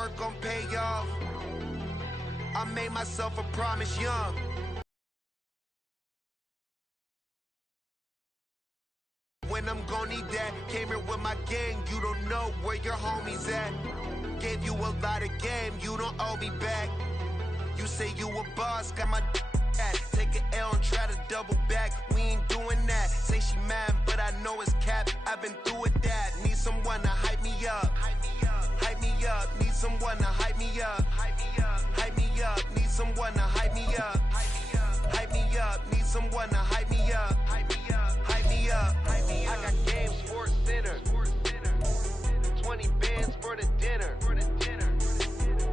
work gon' pay off. I made myself a promise young. When I'm gon' need that, came here with my gang, you don't know where your homies at. Gave you a lot of game, you don't owe me back. You say you a boss, got my at. Take an L and try to double back, we ain't doing that. Say she mad, but I know it's cap, I've been through with that. Need someone to hype me up, hype me up. Need someone to hype me up, hype me up. Need someone to hype me up, hype me up. Need someone to hype me up, hype me up. I got game, Sports Center, 20 bands for the dinner,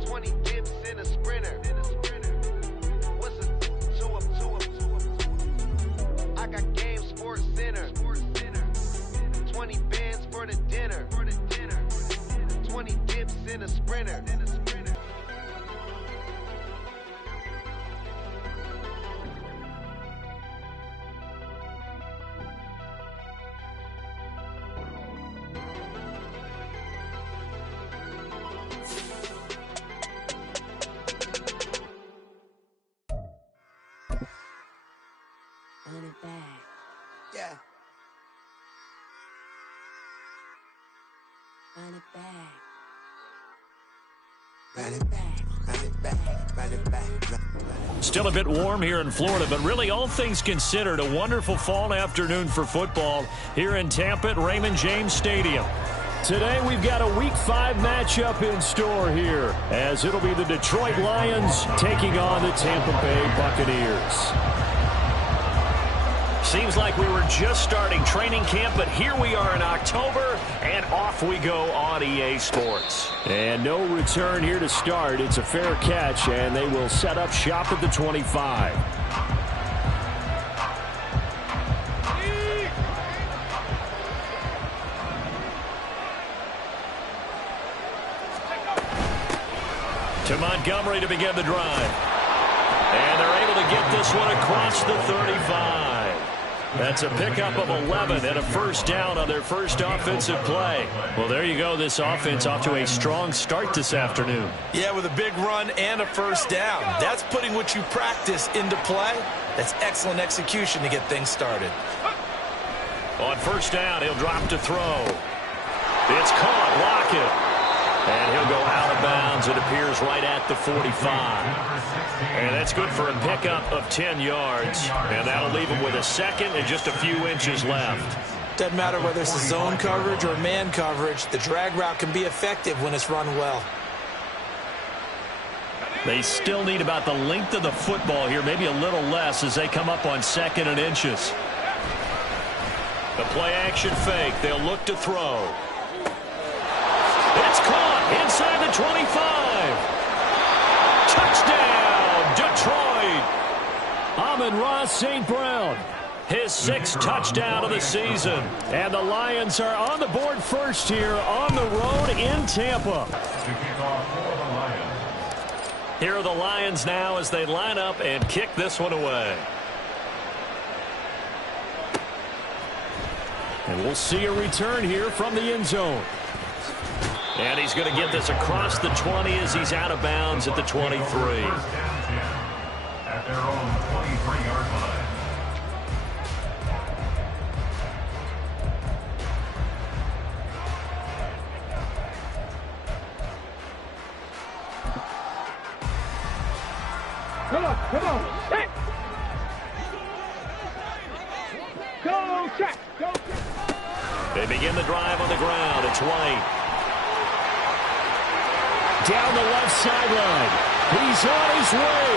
20 dips in a sprinter. What's a 2 up? I got game, Sports Center, 20 bands for the dinner, 20 dips in a sprinter. Run it back. Yeah. Run it back. Run it back. Run it back. Run it back. Still a bit warm here in Florida, but really all things considered, a wonderful fall afternoon for football here in Tampa at Raymond James Stadium. Today we've got a Week 5 matchup in store here, as it'll be the Detroit Lions taking on the Tampa Bay Buccaneers. Seems like we were just starting training camp, but here we are in October, and off we go on EA Sports. And no return here to start. It's a fair catch, and they will set up shop at the 25. To Montgomery to begin the drive. And they're able to get this one across the 35. That's a pickup of 11 and a first down on their first offensive play. Well, there you go. This offense off to a strong start this afternoon. Yeah, with a big run and a first down. That's putting what you practice into play. That's excellent execution to get things started. On first down, he'll drop to throw. It's caught. Lockett. And he'll go out of bounds. It appears right at the 45. And that's good for a pickup of 10 yards. And that'll leave him with a second and just a few inches left. Doesn't matter whether it's a zone coverage or man coverage. The drag route can be effective when it's run well. They still need about the length of the football here, maybe a little less as they come up on second and inches. The play action fake. They'll look to throw. It's caught inside the 25. Touchdown, Detroit. Amon-Ra St. Brown, his 6th touchdown of the season. And the Lions are on the board first here on the road in Tampa. Here are the Lions now as they line up and kick this one away. And we'll see a return here from the end zone. And he's going to get this across the 20 as he's out of bounds at the 23. At their own 23-yard line. Come on. Hey. Go, check. They begin the drive on the ground. It's White. Down the left sideline. He's on his way.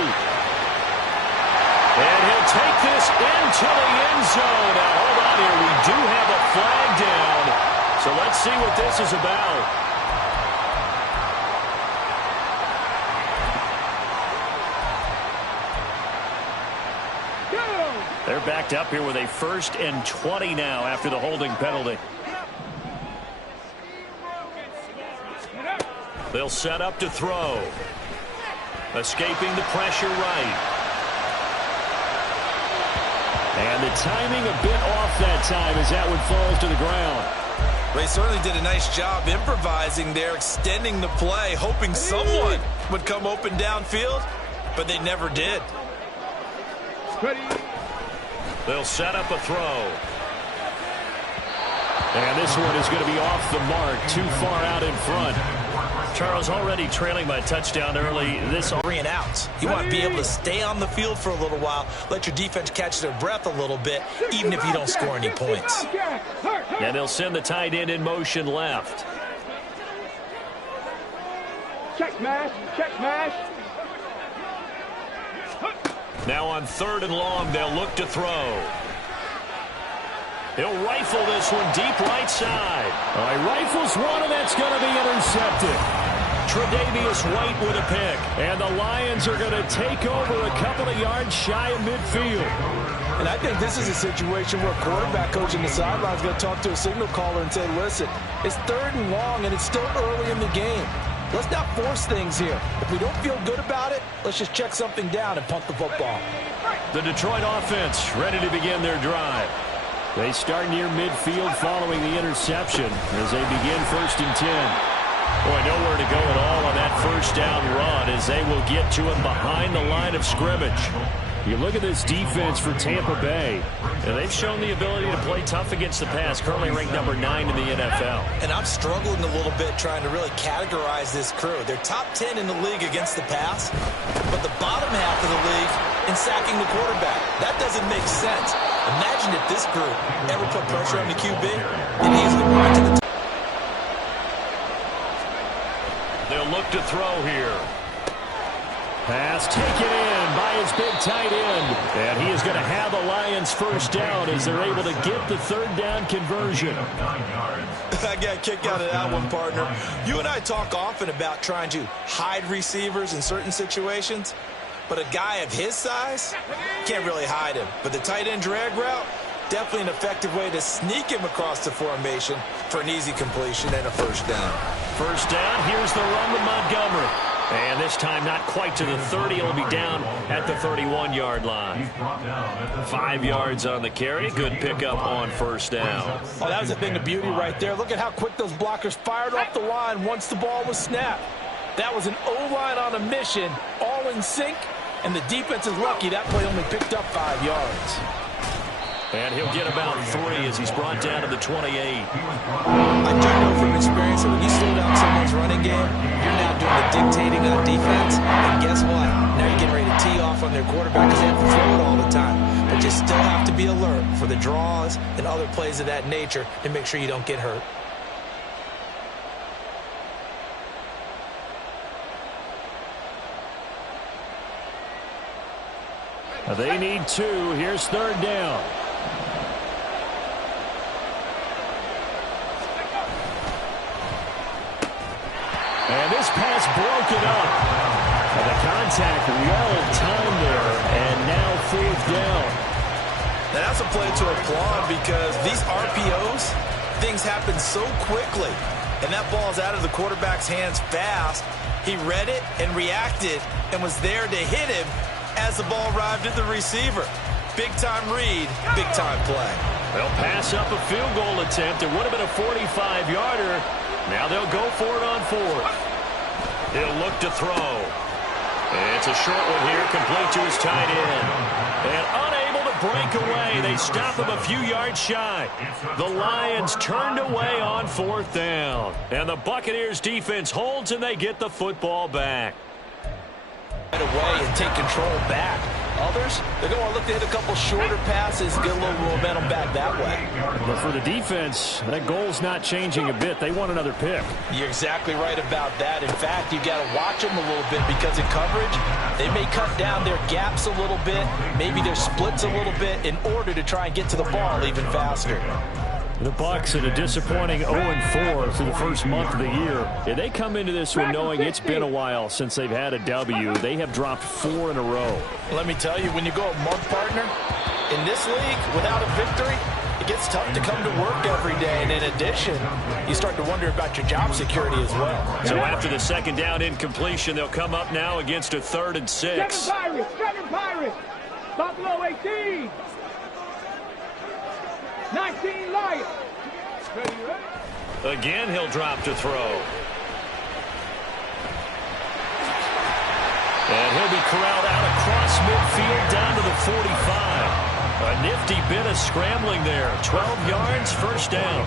And he'll take this into the end zone. Now, hold on here. We do have a flag down. So let's see what this is about. They're backed up here with a 1st and 20 now after the holding penalty. They'll set up to throw. Escaping the pressure right. And the timing a bit off that time as that one falls to the ground. They certainly did a nice job improvising there, extending the play, hoping someone would come open downfield, but they never did. Ready. They'll set up a throw. And this one is going to be off the mark, too far out in front. Charles already trailing by a touchdown early. This 3 and outs. You want to be able to stay on the field for a little while, let your defense catch their breath a little bit, even if you don't score any points. And they'll send the tight end in motion left. Check smash. Check smash. Now on 3rd and long, they'll look to throw. He'll rifle this one deep right side. He rifles one, and that's going to be intercepted. Tre'Davious White with a pick. And the Lions are going to take over a couple of yards shy of midfield. And I think this is a situation where quarterback coach in the sideline is going to talk to a signal caller and say, listen, it's 3rd and long, and it's still early in the game. Let's not force things here. If we don't feel good about it, let's just check something down and punt the football. The Detroit offense ready to begin their drive. They start near midfield following the interception as they begin 1st and 10. Boy, nowhere to go at all on that 1st down run as they will get to him behind the line of scrimmage. You look at this defense for Tampa Bay, and they've shown the ability to play tough against the pass, currently ranked number 9 in the NFL. And I'm struggling a little bit trying to really categorize this crew. They're top 10 in the league against the pass, but the bottom half of the league in sacking the quarterback. That doesn't make sense. Imagine if this group ever put pressure on the QB and easily run to the top. They'll look to throw here. Pass taken in by his big tight end. And he is going to have the Lions 1st down as they're able to get the 3rd down conversion. I got a kick out of that one, partner. You and I talk often about trying to hide receivers in certain situations. But a guy of his size, can't really hide him. But the tight end drag route, definitely an effective way to sneak him across the formation for an easy completion and a 1st down. 1st down, here's the run to Montgomery. And this time not quite to the 30. It'll be down at the 31-yard line. 5 yards on the carry. Good pickup on 1st down. Oh, that was a thing of beauty right there. Look at how quick those blockers fired off the line once the ball was snapped. That was an O-line on a mission, all in sync. And the defense is lucky that play only picked up 5 yards. And he'll get about 3 as he's brought down to the 28. I do know from experience that when you slow down someone's running game, you're now doing the dictating on defense. And guess what? Now you're getting ready to tee off on their quarterback because they have to throw it all the time. But you still have to be alert for the draws and other plays of that nature to make sure you don't get hurt. They need 2. Here's 3rd down. And this pass broken up. And the contact well-timed there. And now 4th down. Now that's a play to applaud because these RPOs, things happen so quickly. And that ball's out of the quarterback's hands fast. He read it and reacted and was there to hit him as the ball arrived at the receiver. Big-time read, big-time play. They'll pass up a field goal attempt. It would have been a 45-yarder. Now they'll go for it on 4th. He'll look to throw. And it's a short one here, complete to his tight end. And unable to break away. They stop him a few yards shy. The Lions turned away on 4th down. And the Buccaneers defense holds and they get the football back. Away and take control back. Others, they're going to look to hit a couple shorter passes, get a little momentum back that way. But for the defense, that goal's not changing a bit. They want another pick. You're exactly right about that. In fact, you got to watch them a little bit because in coverage, they may cut down their gaps a little bit, maybe their splits a little bit in order to try and get to the ball even faster. The Bucs in a disappointing 0-4 through the first month of the year. And they come into this one knowing it's been a while since they've had a W. They have dropped 4 in a row. Let me tell you, when you go a month, partner, in this league, without a victory, it gets tough to come to work every day. And in addition, you start to wonder about your job security as well. So after the 2nd down incompletion, they'll come up now against a 3rd and 6. 7 Pirates. Buffalo 18. 19 Lions. Ready? Again, he'll drop to throw. And he'll be corralled out across midfield down to the 45. A nifty bit of scrambling there. 12 yards, first down.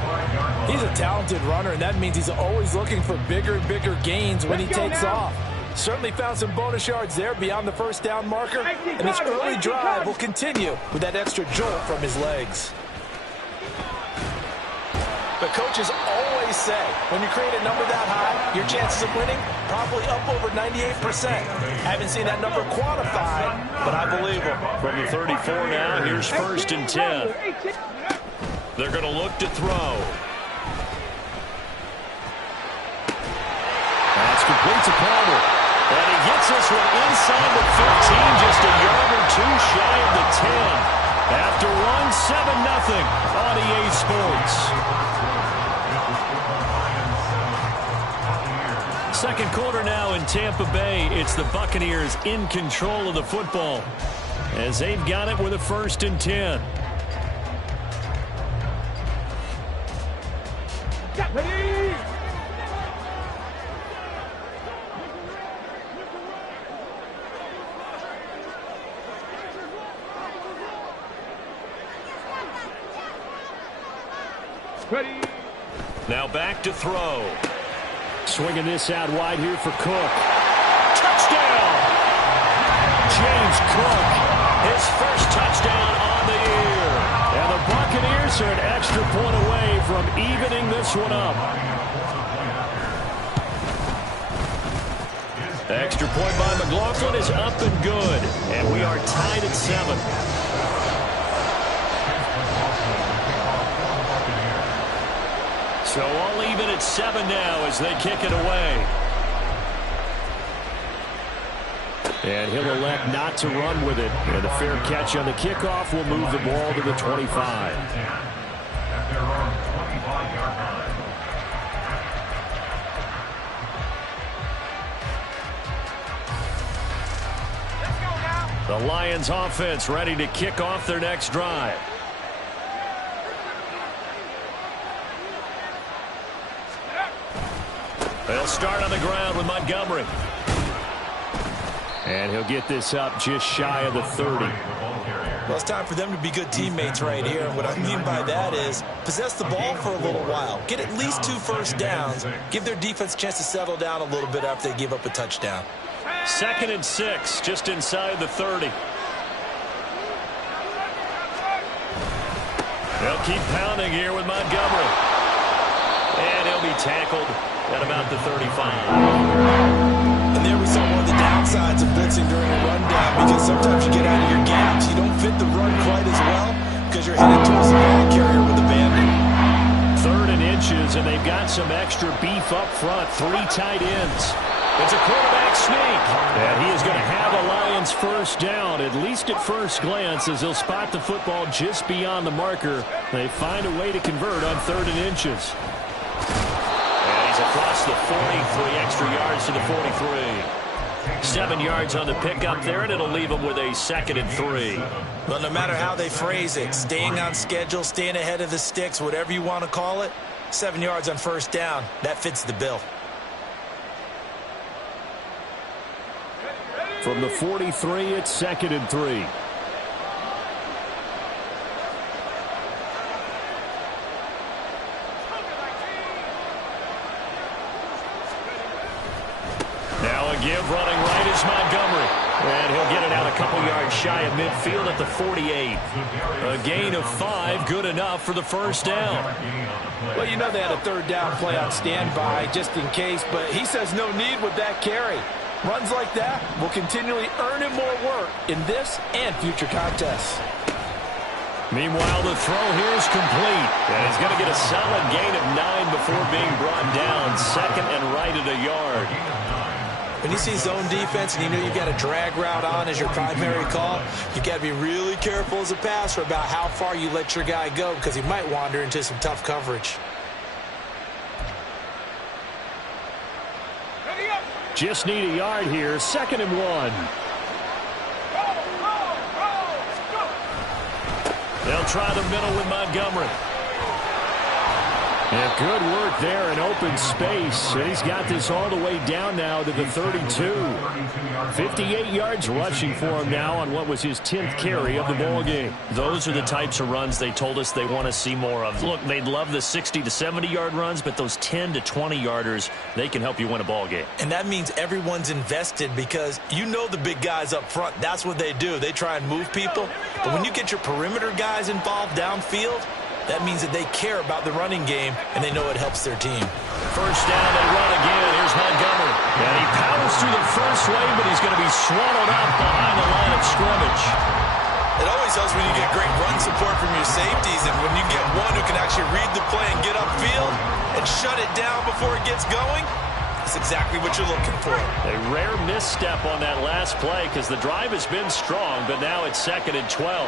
He's a talented runner, and that means he's always looking for bigger and bigger gains when he takes off. Certainly found some bonus yards there beyond the first down marker, and this early drive will continue with that extra jolt from his legs. The coaches always say, when you create a number that high, your chances of winning probably up over 98%. Haven't seen that number quantified, but I believe him. From the 34 now, here's first and 10. They're going to look to throw. That's complete to Palmer. And he gets this one inside the 15, just a yard or two shy of the 10. After one, 7-0 on EA Sports. Second quarter now in Tampa Bay. It's the Buccaneers in control of the football as they've got it with a first and 10. Ready. Now back to throw. Swinging this out wide here for Cook. Touchdown! James Cook, his first touchdown on the year. And the Buccaneers are an extra point away from evening this one up. The extra point by McLaughlin is up and good. And we are tied at 7. So all even at 7 now as they kick it away. And he'll elect not to run with it. And a fair catch on the kickoff will move the ball to the 25. The Lions offense ready to kick off their next drive. They'll start on the ground with Montgomery. And he'll get this up just shy of the 30. Well, it's time for them to be good teammates right here. And what I mean by that is possess the ball for a little while. Get at least 2 first downs. Give their defense a chance to settle down a little bit after they give up a touchdown. 2nd and 6, just inside the 30. They'll keep pounding here with Montgomery. And he'll be tackled at about the 35. And there we saw one of the downsides of blitzing during a rundown, because sometimes you get out of your gaps. You don't fit the run quite as well because you're headed towards the ball carrier with a bandit. 3rd and inches, and they've got some extra beef up front. 3 tight ends. It's a quarterback sneak. And he is going to have a Lions first down, at least at first glance, as he'll spot the football just beyond the marker. They find a way to convert on 3rd and inches. Across the 40, 3 extra yards to the 43. 7 yards on the pickup there, and it'll leave them with a 2nd and 3. Well, no matter how they phrase it, staying on schedule, staying ahead of the sticks, whatever you want to call it, 7 yards on first down, that fits the bill. From the 43, it's 2nd and 3. Now a give running right is Montgomery. And he'll get it out a couple yards shy of midfield at the 48. A gain of 5, good enough for the first down. Well, you know they had a 3rd down play on standby just in case, but he says no need with that carry. Runs like that will continually earn him more work in this and future contests. Meanwhile, the throw here is complete. And he's going to get a solid gain of 9 before being brought down. 2nd and right at a yard. When you see zone defense and you know you've got a drag route on as your primary call, you've got to be really careful as a passer about how far you let your guy go, because he might wander into some tough coverage. Just need a yard here. 2nd and 1. They'll try the middle with Montgomery. Yeah, good work there in open space. And he's got this all the way down now to the 32. 58 yards rushing for him now on what was his 10th carry of the ball game. Those are the types of runs they told us they want to see more of. Look, they'd love the 60 to 70-yard runs, but those 10 to 20-yarders, they can help you win a ball game. And that means everyone's invested because you know the big guys up front. That's what they do. They try and move people. But when you get your perimeter guys involved downfield, that means that they care about the running game, and they know it helps their team. First down, they run again. Here's Montgomery. And he powers through the first wave, but he's going to be swallowed up behind the line of scrimmage. It always helps when you get great run support from your safeties, and when you get one who can actually read the play and get upfield and shut it down before it gets going, that's exactly what you're looking for. A rare misstep on that last play because the drive has been strong, but now it's 2nd and 12.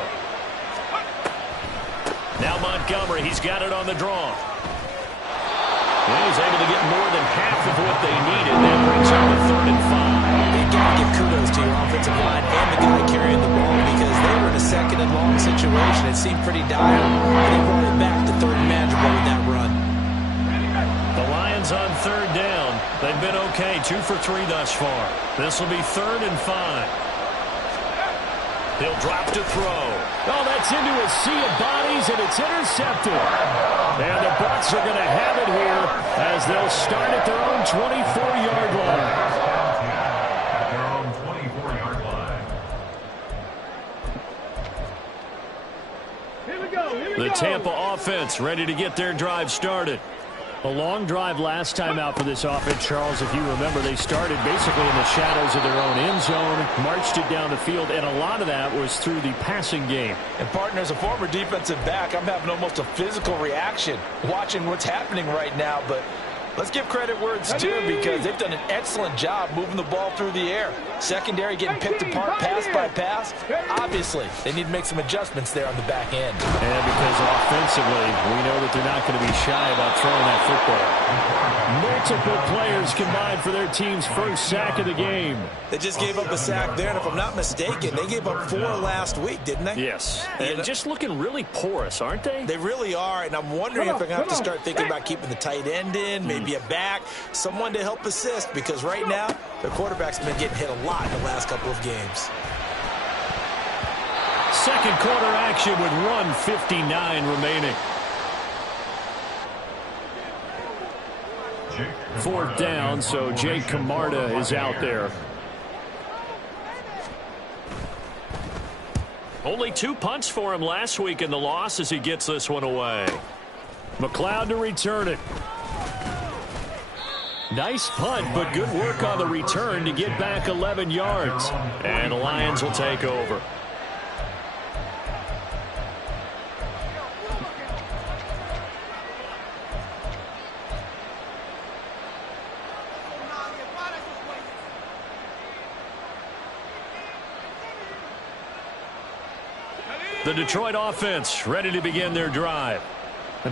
Now Montgomery, he's got it on the draw. And he's able to get more than half of what they needed. That brings up a 3rd and 5. You got to give kudos to your offensive line and the guy carrying the ball because they were in a 2nd and long situation. It seemed pretty dire, but they brought it back to 3rd and manageable with that run. The Lions on 3rd down. They've been okay, 2 for 3 thus far. This will be 3rd and 5. He'll drop to throw. Oh, that's into a sea of bodies, and it's intercepted. And the Bucs are going to have it here as they'll start at their own 24-yard line. At their own 24-yard line. Here we go. The Tampa offense ready to get their drive started. A long drive last time out for this offense, Charles. If you remember, they started basically in the shadows of their own end zone, marched it down the field, and a lot of that was through the passing game. And, partner, as a former defensive back, I'm having almost a physical reaction watching what's happening right now. But let's give credit where it's due because they've done an excellent job moving the ball through the air. Secondary getting picked apart pass by pass. Obviously, they need to make some adjustments there on the back end. And because offensively, we know that they're not going to be shy about throwing that football. Multiple players combined for their team's first sack of the game. They just gave up a sack there, and if I'm not mistaken, they gave up 4 last week, didn't they? Yes. And just looking really porous, aren't they? They really are, and I'm wondering if they're going to have to start thinking about keeping the tight end in, maybe a back, someone to help assist, because right now, their quarterback's been getting hit a lot in the last couple of games. Second quarter action with 1:59 remaining. 4th down, so Jake Camarda is out there. Only 2 punts for him last week in the loss as he gets this one away. McLeod to return it. Nice punt, but good work on the return to get back 11 yards. And the Lions will take over. The Detroit offense ready to begin their drive.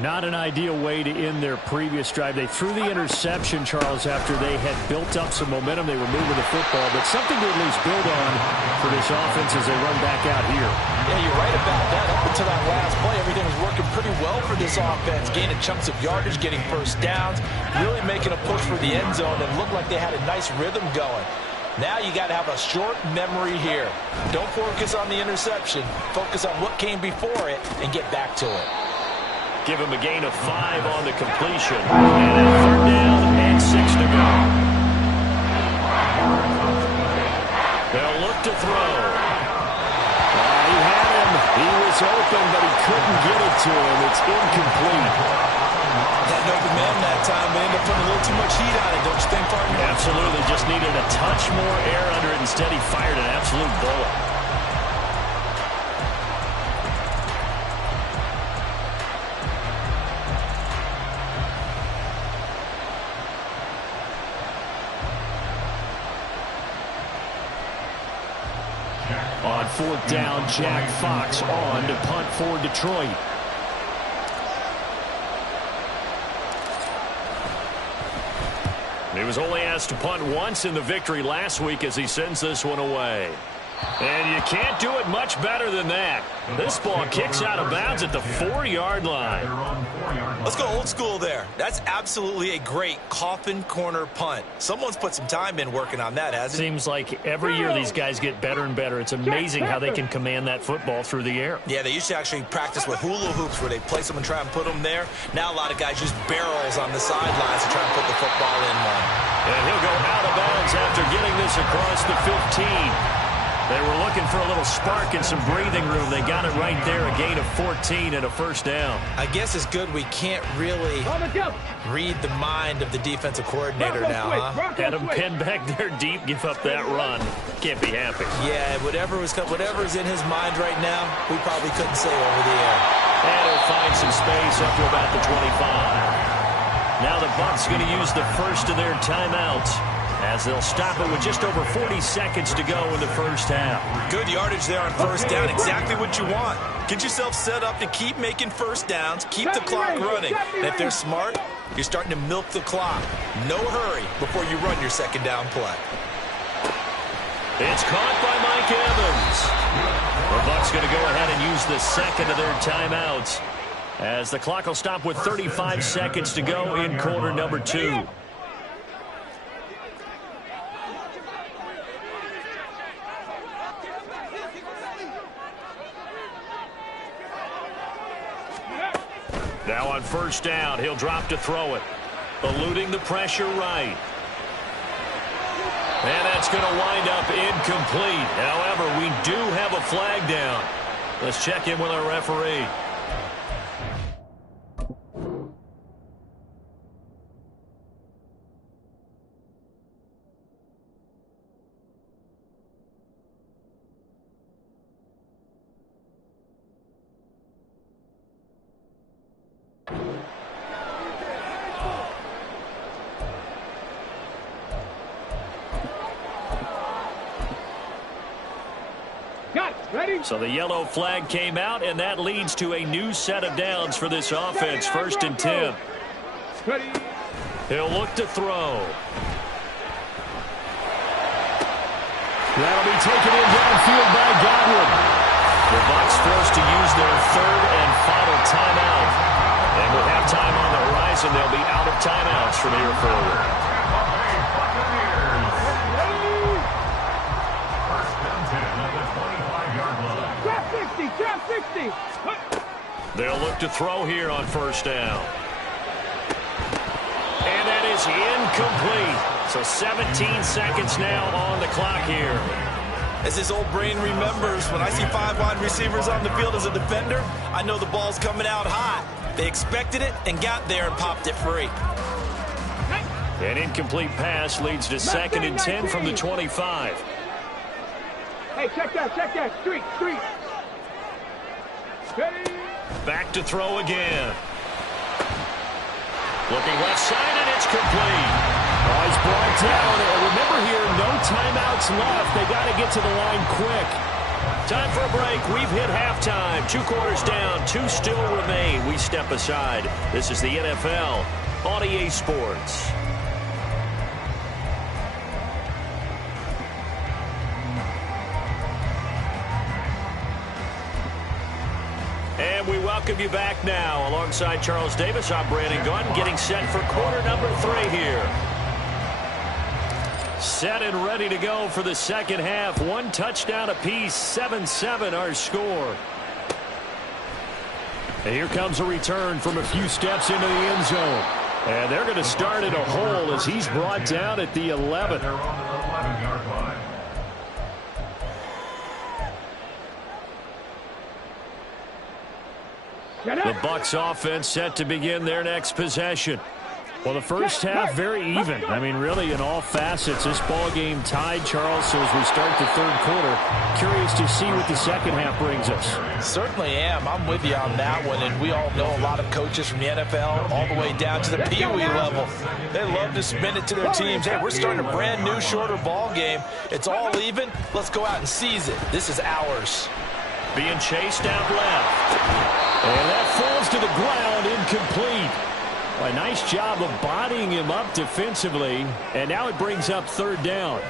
Not an ideal way to end their previous drive. They threw the interception, Charles, after they had built up some momentum. They were moving the football, but something to at least build on for this offense as they run back out here. Yeah, you're right about that. Up until that last play, everything was working pretty well for this offense, gaining chunks of yardage, getting first downs, really making a push for the end zone, and looked like they had a nice rhythm going. Now you got to have a short memory here. Don't focus on the interception. Focus on what came before it and get back to it. Give him a gain of 5 on the completion. And 3rd down and 6 to go. They'll look to throw. He had him. He was open, but he couldn't get it to him. It's incomplete. Had an open man that time, but ended up putting a little too much heat on it, don't you think, partner? Absolutely. Just needed a touch more air under it. Instead, he fired an absolute bullet. On 4th down, Jack Fox on to punt for Detroit. He was only asked to punt once in the victory last week as he sends this one away. And you can't do it much better than that. This ball kicks out of bounds at the 4-yard line. Let's Let's go old school there. That's absolutely a great coffin corner punt. Someone's put some time in working on that, hasn't it? Seems like every year these guys get better and better. It's amazing how they can command that football through the air. Yeah, they used to actually practice with hula hoops where they place them and try and put them there. Now a lot of guys use barrels on the sidelines to try and put the football in one. And he'll go out of bounds after getting this across the 15. They were looking for a little spark and some breathing room. They got it right there, a gain of 14 and a first down. I guess it's good we can't really read the mind of the defensive coordinator now, huh? Had him pinned back there deep, give up that run. Can't be happy. Yeah, whatever is in his mind right now, we probably couldn't say over the air. And he'll find some space up to about the 25. Now the Bucs going to use the first of their timeouts, as they'll stop it with just over 40 seconds to go in the first half. Good yardage there on first down. Exactly what you want. Get yourself set up to keep making first downs, keep the clock running. And if they're smart, you're starting to milk the clock. No hurry before you run your second down play. It's caught by Mike Evans. The Bucs going to go ahead and use the second of their timeouts, as the clock will stop with 35 seconds to go in quarter number 2. Now on first down, he'll drop to throw it. Eluding the pressure right. And that's going to wind up incomplete. However, we do have a flag down. Let's check in with our referee. So the yellow flag came out, and that leads to a new set of downs for this offense. First and 10. He'll look to throw. That'll be taken in downfield by Godwin. The Bucs forced to use their third and final timeout. And with halftime on the horizon, they'll be out of timeouts from here forward. They'll look to throw here on first down. And that is incomplete. So 17 seconds now on the clock here. As his old brain remembers, when I see 5 wide receivers on the field as a defender, I know the ball's coming out hot. They expected it and got there and popped it free. An incomplete pass leads to second and 10 from the 25. Hey, check that. Street. Ready? Back to throw again. Looking left side, and it's complete. Oh, he's brought down. Remember here, no timeouts left. They got to get to the line quick. Time for a break. We've hit halftime. 2 quarters down. 2 still remain. We step aside. This is the NFL on EA Sports. And we welcome you back now. Alongside Charles Davis, I'm Brandon Gunn, getting set for quarter number 3 here. Set and ready to go for the second half. 1 touchdown apiece, 7-7 our score. And here comes a return from a few steps into the end zone. And they're going to start in a hole as he's brought down at the 11. They're on the 11-yard line. The Bucs offense set to begin their next possession. Well, the first half very even. I mean, really in all facets. This ball game tied, Charles, so as we start the third quarter, curious to see what the second half brings us. Certainly am. I'm with you on that one, and we all know a lot of coaches from the NFL all the way down to the Pee Wee level. They love to spin it to their teams. Hey, we're starting a brand new, shorter ball game. It's all even. Let's go out and seize it. This is ours. Being chased out left. And that falls to the ground, incomplete. A nice job of bodying him up defensively, and now it brings up third down.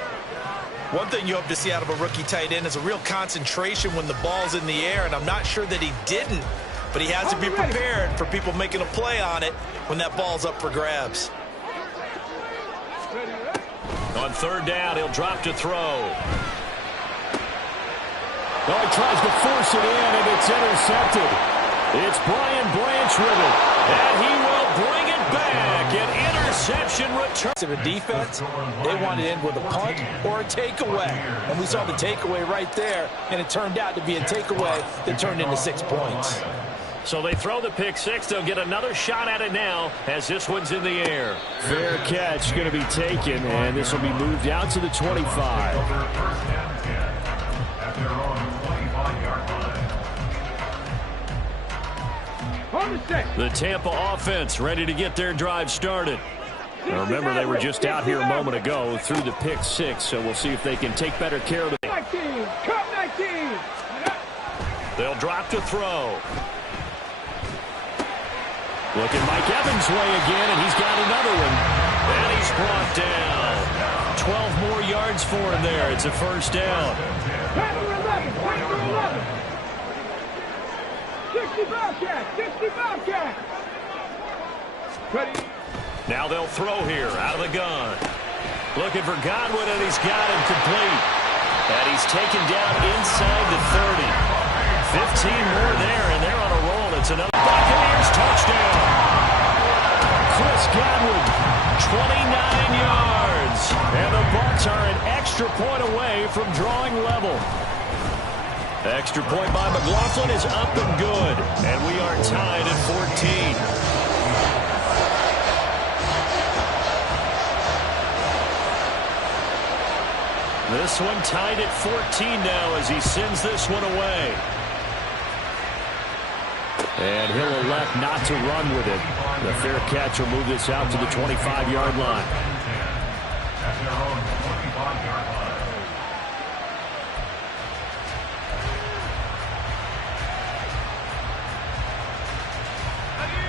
One thing you hope to see out of a rookie tight end is a real concentration when the ball's in the air, and I'm not sure that he didn't but he has to be prepared for people making a play on it when that ball's up for grabs. On third down, he'll drop to throw. Oh, he tries to force it in, and it's intercepted. It's Brian Branch with it, and he will bring it back. An interception return. To the defense, they wanted to end with a punt or a takeaway. And we saw the takeaway right there, and it turned out to be a takeaway that turned into 6 points. So they throw the pick six. They'll get another shot at it now as this one's in the air. Fair catch going to be taken, and this will be moved out to the 25. At their own 25-yard line. The Tampa offense ready to get their drive started. Now remember, they were just out here a moment ago through the pick six, so we'll see if they can take better care of the 19, cut 19. They'll drop to throw. Looking Mike Evans' way again, and he's got another one. And he's brought down. 12 more yards for him there. It's a first down. Pass for 11, pass for 11. 60 Bobcat, 60 Bobcat. Ready. Now they'll throw here out of the gun. Looking for Godwin, and he's got him complete. And he's taken down inside the 30. 15 more there, and they're on a roll. It's another Buccaneers touchdown. Chris Godwin, 29 yards. And the Bucs are an extra point away from drawing level. Extra point by McLaughlin is up and good. And we are tied at 14. This one tied at 14 now as he sends this one away. And he'll elect not to run with it. The fair catch will move this out to the 25-yard line. At their own 25-yard line.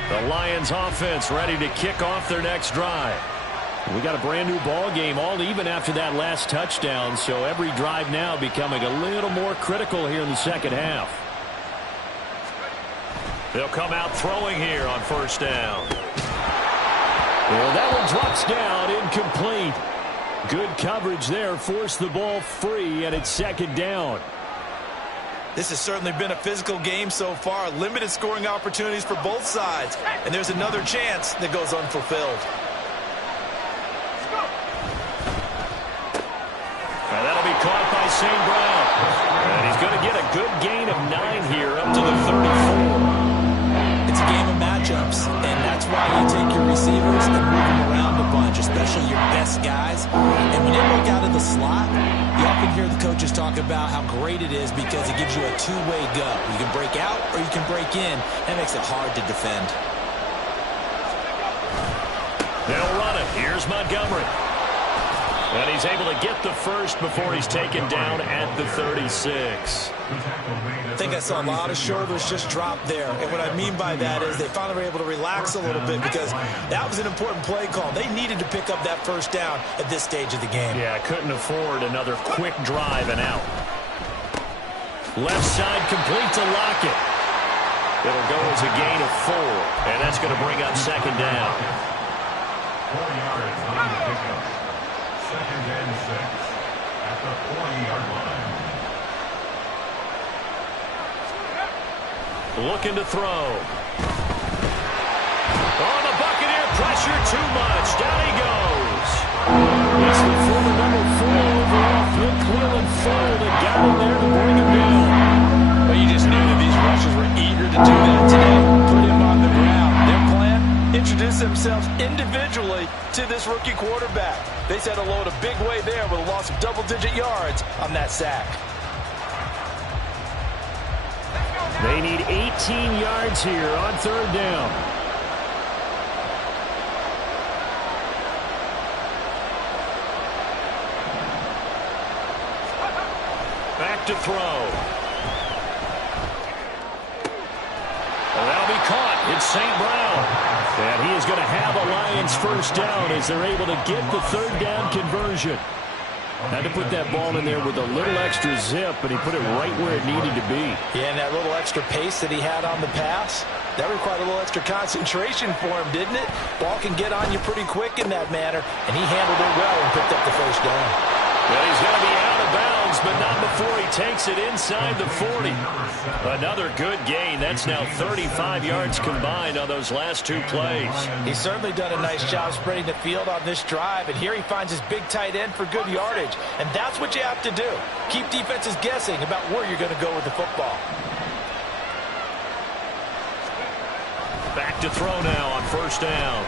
The Lions offense ready to kick off their next drive. We got a brand new ball game, all even after that last touchdown, so every drive now becoming a little more critical here in the second half. They'll come out throwing here on first down. Well, that one drops down, incomplete. Good coverage there, forced the ball free, and it's second down. This has certainly been a physical game so far. Limited scoring opportunities for both sides. And there's another chance that goes unfulfilled. And that'll be caught by St. Brown. And he's going to get a good gain of 9 here up to the 34. It's a game of matchups, and that's why you take your receivers and move them around a bunch, especially your best guys. And when they work out of the slot, you often hear the coaches talk about how great it is because it gives you a two-way go. You can break out or you can break in. That makes it hard to defend. They'll run it. Here's Montgomery. And he's able to get the first before he's taken down at the 36. I think I saw a lot of shoulders just drop there. And what I mean by that is they finally were able to relax a little bit because that was an important play call. They needed to pick up that first down at this stage of the game. Yeah, couldn't afford another quick drive and out. Left side complete to Lockett. It'll go as a gain of 4. And that's going to bring up second down. 4 yards on the pickup. Second and 6 at the 40-yard line. Looking to throw. Oh, the Buccaneer pressure too much. Down he goes. It's the former number 4 overall, Phil Cleveland fouled and got him there to bring him down. But you just knew that these rushers were eager to do that today. Put him on the ground. Their plan? Introduce themselves individually to this rookie quarterback. They said hello in a big way there with a loss of double-digit yards on that sack. They need 18 yards here on third down. Back to throw. And that'll be caught. It's St. Brown. And he is going to have a Lions first down as they're able to get the third down conversion. Had to put that ball in there with a little extra zip, but he put it right where it needed to be. Yeah, and that little extra pace that he had on the pass, that required a little extra concentration for him, didn't it? Ball can get on you pretty quick in that manner, and he handled it well and picked up the first down. Well, he's going to be out of bounds, but not before he takes it inside the 40. Another good gain. That's now 35 yards combined on those last two plays. He's certainly done a nice job spreading the field on this drive, and here he finds his big tight end for good yardage. And that's what you have to do. Keep defenses guessing about where you're going to go with the football. Back to throw now on first down.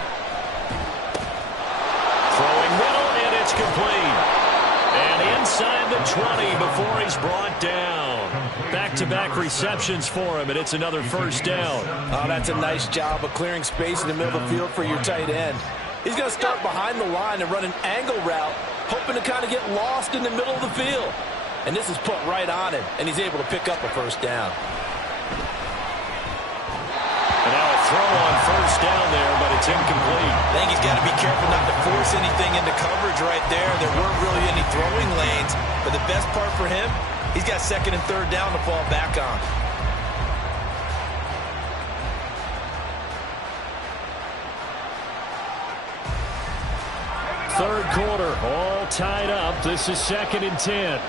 Throwing middle, and it's complete. And inside the 20 before he's brought down. Back-to-back receptions for him, and it's another first down. Oh, that's a nice job of clearing space in the middle of the field for your tight end. He's going to start behind the line and run an angle route, hoping to kind of get lost in the middle of the field. And this is put right on him, and he's able to pick up a first down. And now a throw on first down there, but it's incomplete. I think he's got to be careful not to force anything into coverage right there. There weren't really any throwing lanes, but the best part for him, he's got second and third down to fall back on. Third quarter, all tied up. This is 2nd and 10.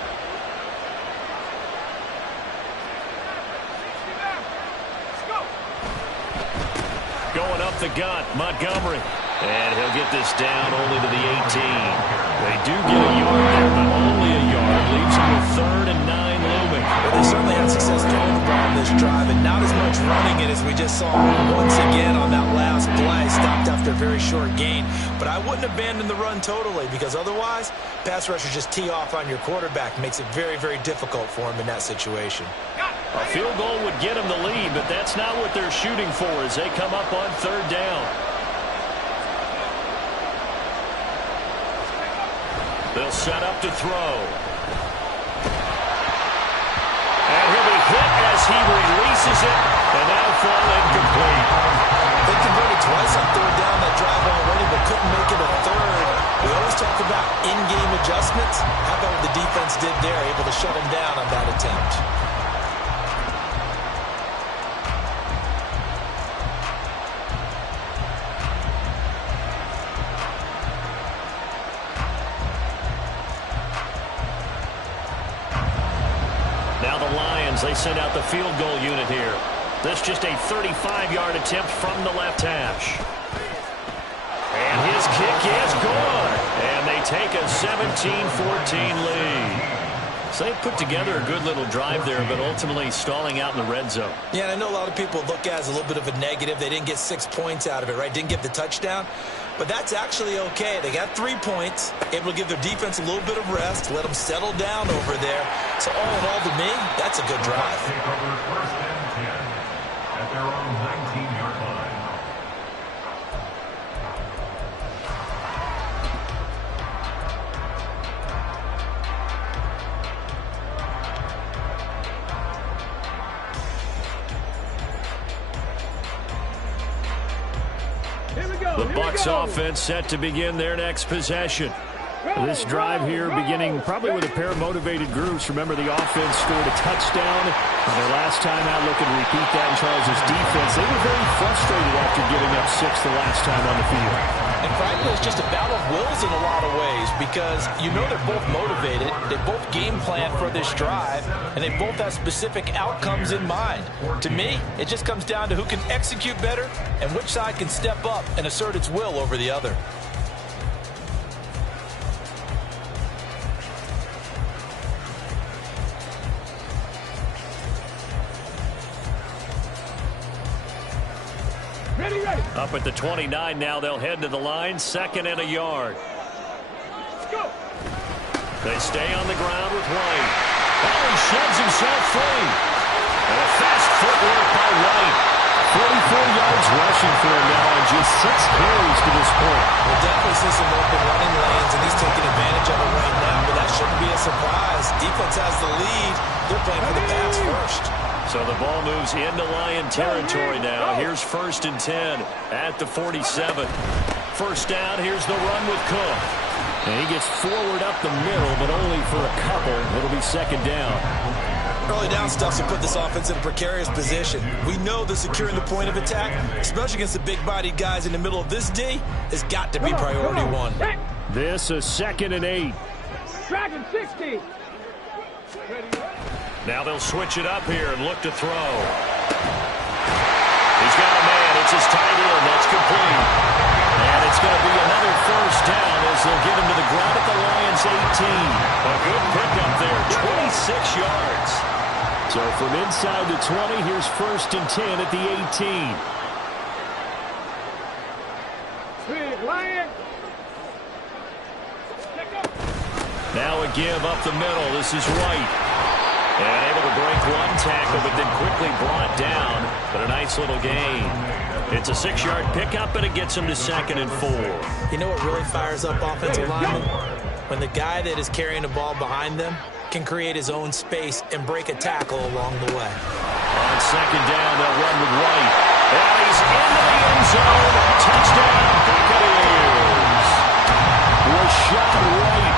Going up the gut, Montgomery. And he'll get this down only to the 18. They do get a yard there, but only a yard. Leaves him with 3rd and 9 looming. Well, they certainly had success throwing the ball on this drive, and not as much running it as we just saw once again on that last play. Stopped after a very short gain. But I wouldn't abandon the run totally, because otherwise, pass rushers just tee off on your quarterback. Makes it very, very difficult for him in that situation. A field goal would get him the lead, but that's not what they're shooting for as they come up on 3rd down. They'll set up to throw. And he'll be hit as he releases it, and that'll fall incomplete. They converted twice on 3rd down that drive already, but couldn't make it a 3rd. We always talk about in-game adjustments. How about what the defense did there, able to shut him down on that attempt? They send out the field goal unit here. This just a 35-yard attempt from the left hash. And his kick is good. And they take a 17-14 lead. So they put together a good little drive there, but ultimately stalling out in the red zone. Yeah, and I know a lot of people look at it as a little bit of a negative. They didn't get 6 points out of it, right? Didn't get the touchdown. But that's actually okay. They got 3 points, able to give their defense a little bit of rest, let them settle down over there. So all in all, to me, that's a good drive. Take over 1st and 10 at their own 19-yard line. The Bucs offense set to begin their next possession. This drive here beginning probably with a pair of motivated groups. Remember, the offense scored a touchdown on their last time out. Looking to repeat that in Charles' defense. They were very frustrated after giving up 6 the last time on the field. And frankly, it's just a battle of wills in a lot of ways, because you know they're both motivated. They both game plan for this drive, and they both have specific outcomes in mind. To me, it just comes down to who can execute better and which side can step up and assert its will over the other. Up at the 29 now, they'll head to the line, 2nd and a yard. They stay on the ground with White. Oh, he shoves himself free. And a fast footwork by White. 44 yards rushing for him now on just 6 carries to this point. We'll definitely see some open running lanes, and he's taking advantage of it right now, but that shouldn't be a surprise. Defense has the lead. They're playing for the pass first. So the ball moves into Lion territory now. Here's 1st and 10 at the 47. First down, here's the run with Cook. And he gets forward up the middle, but only for a couple. It'll be second down. Early down stuff to put this offense in a precarious position. We know that securing the point of attack, especially against the big-bodied guys in the middle of this D, has got to be priority one. This is 2nd and 8. Dragon 60. Now they'll switch it up here and look to throw. He's got a man. It's his tight end. That's complete. And it's going to be another first down as they'll get him to the ground at the Lions' 18. A good pickup there, 26 yards. So from inside the 20, here's 1st and 10 at the 18. Big Lion. Now a give up the middle. This is Wright. And able to break one tackle, but then quickly brought down. But a nice little gain. It's a 6-yard pickup, and it gets him to 2nd and 4. You know what really fires up offensive linemen? When the guy that is carrying the ball behind them can create his own space and break a tackle along the way. On 2nd down, they'll run with Wright. And he's into the end zone. Touchdown, Buccaneers. Rashad Wright,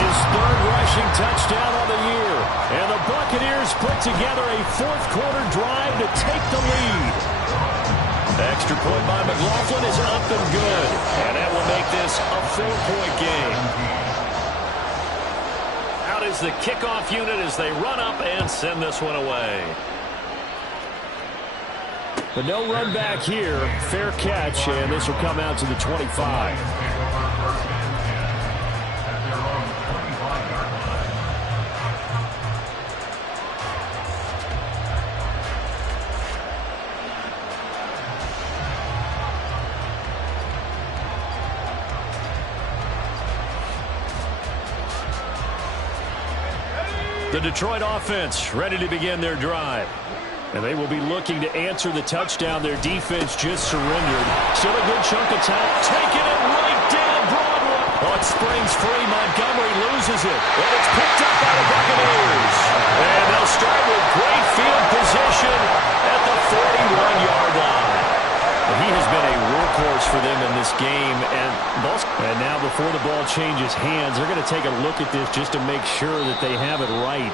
his 3rd rushing touchdown on the year. And the Buccaneers put together a 4th-quarter drive to take the lead. Extra point by McLaughlin is up and good. And that will make this a 4-point game. Out is the kickoff unit as they run up and send this one away. But no run back here. Fair catch, and this will come out to the 25. The Detroit offense ready to begin their drive. And they will be looking to answer the touchdown their defense just surrendered. Still a good chunk of time. Taking it right down Broadway. Oh, it springs free. Montgomery loses it. And it's picked up by the Buccaneers. And they'll start with great field position at the 41-yard line. And he has been a workhorse for them in this game. And now before the ball changes hands, they're going to take a look at this just to make sure that they have it right.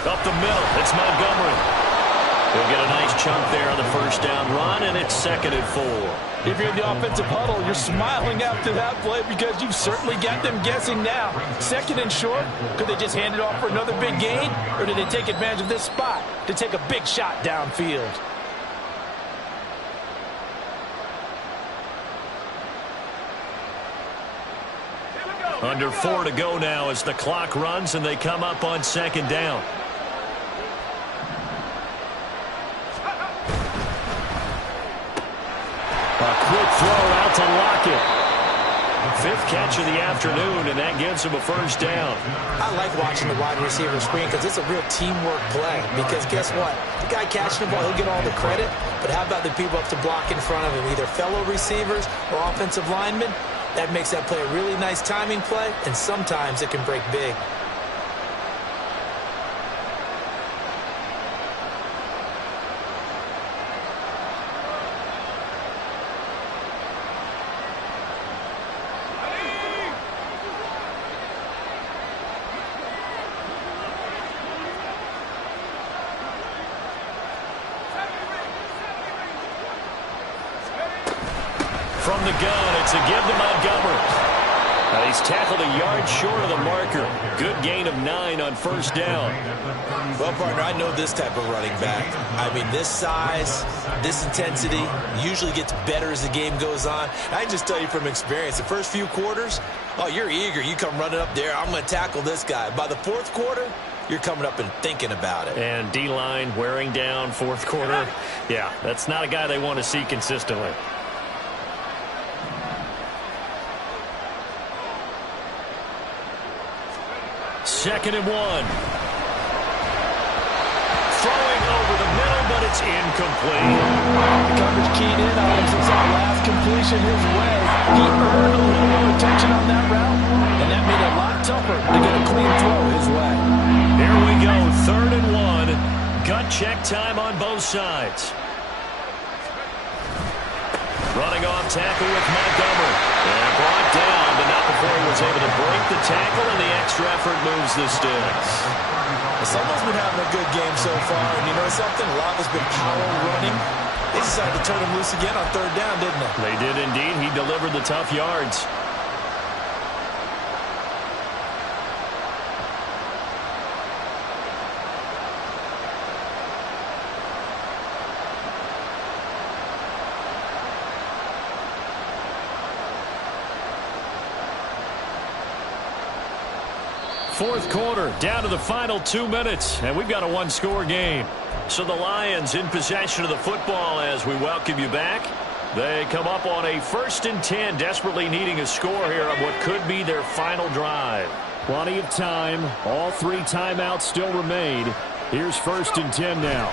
Up the middle, it's Montgomery. He'll get a nice chunk there on the first down run, and it's 2nd and 4. If you're in the offensive huddle, you're smiling after that play because you've certainly got them guessing now. 2nd and short, could they just hand it off for another big gain, or did they take advantage of this spot to take a big shot downfield? Under 4 to go now as the clock runs and they come up on 2nd down. A quick throw out to Lockett. 5th catch of the afternoon, and that gives him a first down. I like watching the wide receiver screen because it's a real teamwork play. Because guess what? The guy catching the ball, he'll get all the credit. But how about the people up to block in front of him, either fellow receivers or offensive linemen? That makes that play a really nice timing play, and sometimes it can break big. From the gun, it's a give to Montgomery. Now he's tackled a yard short of the marker. Good gain of 9 on first down. Well, partner, I know this type of running back. I mean, this size, this intensity usually gets better as the game goes on. I can just tell you from experience, the first few quarters, oh, you're eager. You come running up there, I'm going to tackle this guy. By the fourth quarter, you're coming up and thinking about it. And D-line wearing down fourth quarter. Yeah, that's not a guy they want to see consistently. Second and 1. throwing over the middle, but it's incomplete. The coverage keyed in on him since that last completion his way. He earned a little more attention on that route, and that made it a lot tougher to get a clean throw his way. Here we go, 3rd and 1. Gut check time on both sides. Running off tackle with Montgomery. And brought down, but not before he was able to break the tackle, and the extra effort moves the sticks. Someone's been having a good game so far, and you know something? A lot has been power running. They decided to turn him loose again on 3rd down, didn't they? They did indeed. He delivered the tough yards. Fourth quarter, down to the final 2 minutes, and we've got a one-score game. So the Lions in possession of the football as we welcome you back. They come up on a 1st and 10, desperately needing a score here on what could be their final drive. Plenty of time. All 3 timeouts still remain. Here's 1st and 10 now.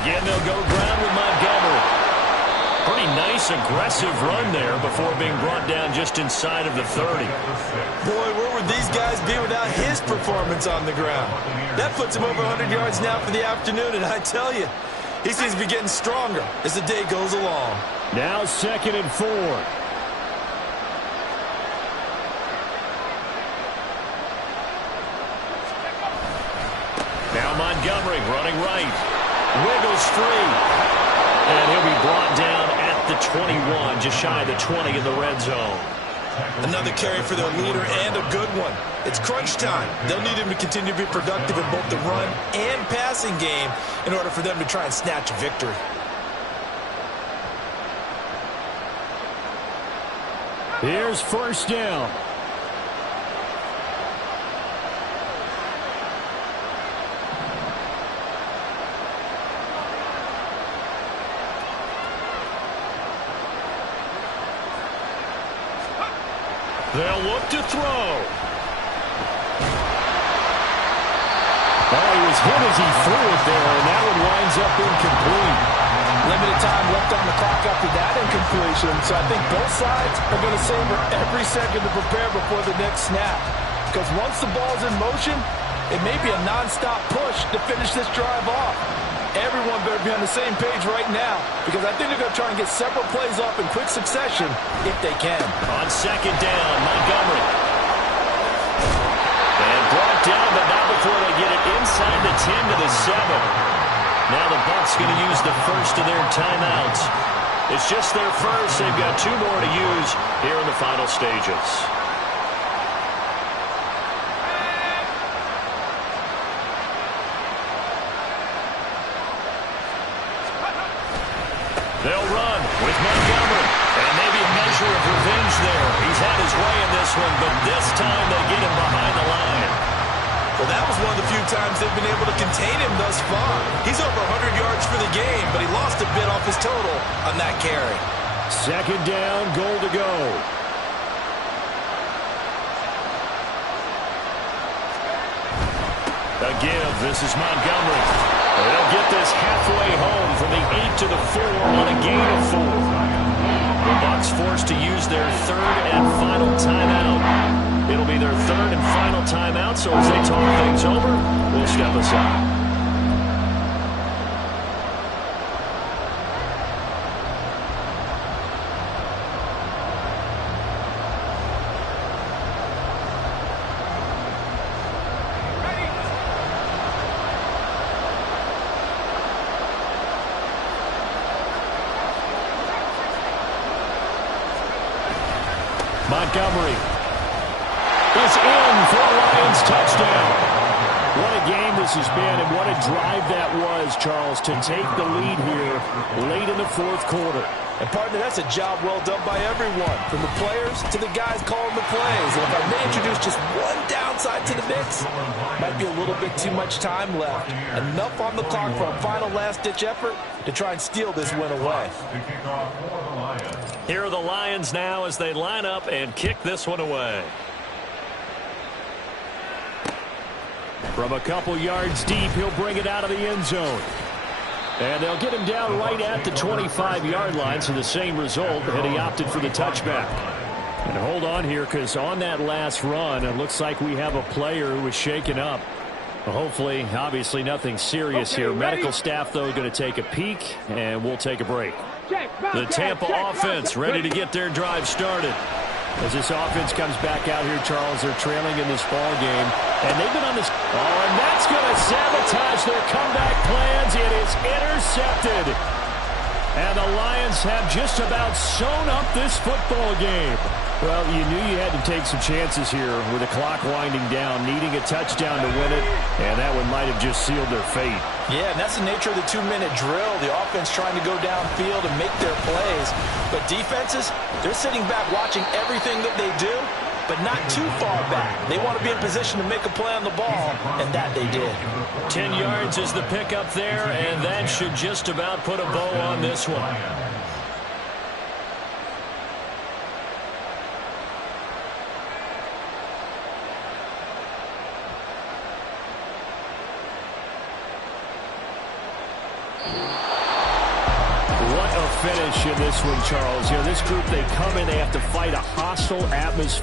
Again, they'll go ground with Montgomery. Pretty nice, aggressive run there before being brought down just inside of the 30. Boy, where would these guys be without his performance on the ground? That puts him over 100 yards now for the afternoon, and I tell you, he seems to be getting stronger as the day goes along. Now 2nd and 4. Now Montgomery running right. Wiggles free. And he'll be brought down at the 21, just shy of the 20 in the red zone. Another carry for their leader and a good one. It's crunch time. They'll need him to continue to be productive in both the run and passing game in order for them to try and snatch a victory. Here's 1st down. They'll look to throw. Oh, he was hit as he threw it there, and that one winds up incomplete. Limited time left on the clock after that incompletion, so I think both sides are going to savor every second to prepare before the next snap. Because once the ball's in motion, it may be a non-stop push to finish this drive off. Everyone better be on the same page right now, because I think they're going to try and get several plays off in quick succession if they can. On 2nd down, Montgomery. And brought down, but not before they get it inside the 10 to the 7. Now the Bucs going to use the first of their timeouts. It's just their first. They've got 2 more to use here in the final stages. They'll run with Montgomery. And maybe a measure of revenge there. He's had his way in this one, but this time they get him behind the line. Well, that was one of the few times they've been able to contain him thus far. He's over 100 yards for the game, but he lost a bit off his total on that carry. 2nd down, goal to go. A give. This is Montgomery. They'll get this halfway home from the 8 to the 4 on a gain of 4. The Bucs forced to use their 3rd and final timeout. It'll be their 3rd and final timeout, so as they talk things over, we'll step aside. Montgomery is in for a Lions touchdown. What a game this has been, and what a drive that was, Charles, to take the lead here late in the 4th quarter. And, partner, that's a job well done by everyone, from the players to the guys calling the plays. And if I may introduce just one downside to the mix, might be a little bit too much time left. Enough on the clock for a final last-ditch effort to try and steal this win away. Here are the Lions now as they line up and kick this one away. From a couple yards deep, he'll bring it out of the end zone. And they'll get him down right at the 25-yard line, so the same result, and he opted for the touchback. And hold on here, because on that last run, it looks like we have a player who was shaken up. Hopefully, obviously, nothing serious here. Medical staff, though, going to take a peek, and we'll take a break. The Tampa offense ready to get their drive started. As this offense comes back out here, Charles, they're trailing in this ball game. And they've been on this. Oh, and that's going to sabotage their comeback plans. It is intercepted. And the Lions have just about sewn up this football game. Well, you knew you had to take some chances here with the clock winding down, needing a touchdown to win it, and that one might have just sealed their fate. Yeah, and that's the nature of the 2-minute drill. The offense trying to go downfield and make their plays. But defenses, they're sitting back watching everything that they do, but not too far back. They want to be in position to make a play on the ball, and that they did. 10 yards is the pickup there, and that should just about put a bow on this one. Finish in this one, Charles. You know, this group, they come in, they have to fight a hostile atmosphere.